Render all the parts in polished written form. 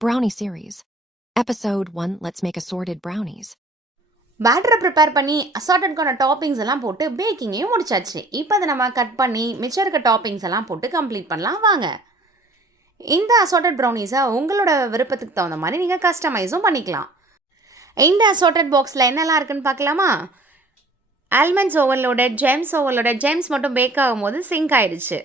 Brownie Series. Episode 1 Let's Make Assorted Brownies. பேட்டரை prepare பண்ணி அசார்ட்டட்கான டாப்பிங்ஸ் எல்லாம் போட்டு பேக்கிங்கையும் முடிச்சாச்சு. இப்போ அதை நம்ம கட் பண்ணி மிச்சம் இருக்க டாப்பிங்ஸ் எல்லாம் போட்டு கம்ப்ளீட் பண்ணலாம் வாங்க. இந்த அசார்ட்டட் ப்ரௌனிஸை உங்களோட விருப்பத்துக்கு தகுந்த மாதிரி நீங்கள் கஸ்டமைஸும் பண்ணிக்கலாம். இந்த அசார்ட்டட் பாக்ஸில் என்னெல்லாம் இருக்குன்னு பார்க்கலாமா? ஆல்மண்ட்ஸ் ஓவர்லோடட், ஜெம்ஸ் மட்டும் பேக் ஆகும்போது சிங்க் ஆகிடுச்சு.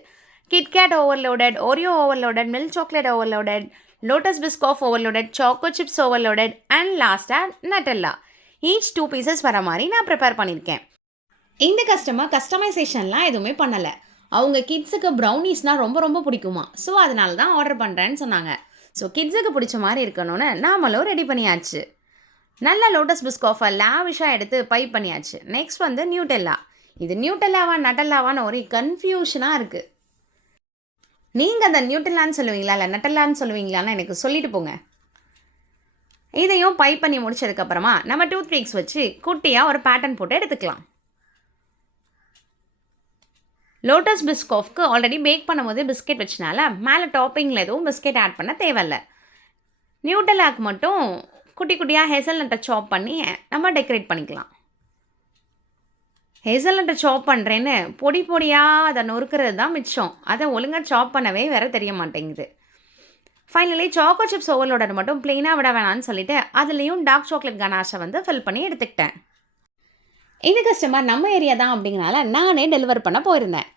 KitKat overloaded, Oreo overloaded, milk chocolate overloaded, Lotus Biscoff overloaded, choco chips overloaded and லாஸ்ட்டாக நட்டெல்லா. ஈச் 2 பீசஸ் வர மாதிரி நான் ப்ரிப்பேர் பண்ணியிருக்கேன். இந்த கஸ்டமைசேஷன்லாம் எதுவுமே பண்ணலை. அவங்க கிட்ஸுக்கு ப்ரௌனிஸ்னால் ரொம்ப ரொம்ப பிடிக்குமா, ஸோ அதனால தான் ஆர்டர் பண்ணுறேன்னு சொன்னாங்க. ஸோ கிட்ஸுக்கு பிடிச்ச மாதிரி இருக்கணும்னு நாமளும் ரெடி பண்ணியாச்சு. நல்ல லோட்டஸ் பிஸ்காஃபை லாவிஷாக எடுத்து பைப் பண்ணியாச்சு. நெக்ஸ்ட் வந்து நியூட்டெல்லா. இது நியூட்டெல்லாவா நட்டெல்லாவான்னு ஒரே கன்ஃபியூஷனாக இருக்குது. நீங்கள் அந்த நியூட்டெல்லான்னு சொல்லுவீங்களா இல்லை நட்டெல்லான்னு சொல்லுவீங்களான்னு எனக்கு சொல்லிட்டு போங்க. இதையும் பைப் பண்ணி முடிச்சதுக்கப்புறமா நம்ம டூத் பிக்ஸ் வச்சு குட்டியாக ஒரு பேட்டர்ன் போட்டு எடுத்துக்கலாம். லோட்டஸ் பிஸ்காஃப்க்கு ஆல்ரெடி பேக் பண்ணும்போது பிஸ்கெட் வச்சனால மேலே டாப்பிங்கில் எதுவும் பிஸ்கெட் ஆட் பண்ண தேவையில்லை. நியூட்டெல்லாக்கு மட்டும் குட்டி குட்டியாக ஹேசல்நட்டை சாப் பண்ணி நம்ம டெக்கரேட் பண்ணிக்கலாம். ஹேசல்நட்டை சாப் பண்ணுறேன்னு பொடி பொடியாக அதை நொறுக்கிறது தான் மிச்சம். அதை ஒழுங்காக சாப் பண்ணவே வேறு தெரிய மாட்டேங்குது. ஃபைனலி சாக்கோ சிப்ஸ் ஓவர்லோடட் மட்டும் ப்ளெயினாக விட வேணான்னு சொல்லிவிட்டு அதுலேயும் டார்க் சாக்லேட் கனாஷை வந்து ஃபில் பண்ணி எடுத்துக்கிட்டேன். இந்த கஸ்டமர் நம்ம ஏரியா தான் அப்படிங்கிறனால நானே டெலிவர் பண்ண போயிருந்தேன்.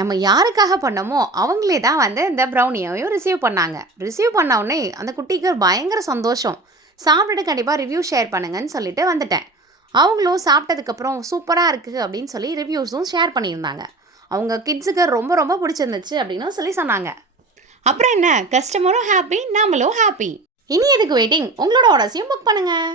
நம்ம யாருக்காக பண்ணமோ அவங்களே தான் வந்து இந்த ப்ரௌனியையும் ரிசீவ் பண்ணாங்க. ரிசீவ் பண்ண உடனே அந்த குட்டிக்கு பயங்கர சந்தோஷம். சாப்பிட்டுட்டு கண்டிப்பாக ரிவ்யூ ஷேர் பண்ணுங்கன்னு சொல்லிட்டு வந்துட்டேன். அவங்களும் சாப்பிட்டதுக்கப்புறம் சூப்பராக இருக்குது அப்படின்னு சொல்லி ரிவ்யூஸும் ஷேர் பண்ணியிருந்தாங்க. அவங்க கிட்ஸுக்கு ரொம்ப ரொம்ப பிடிச்சிருந்துச்சு அப்படின்னு சொல்லி சொன்னாங்க. அப்புறம் என்ன, கஸ்டமரும் ஹாப்பி, நாமளும் ஹாப்பி. இனி எதுக்கு வெயிட்டிங், உங்களோட ஆர்டர்ஸையும் புக் பண்ணுங்கள்.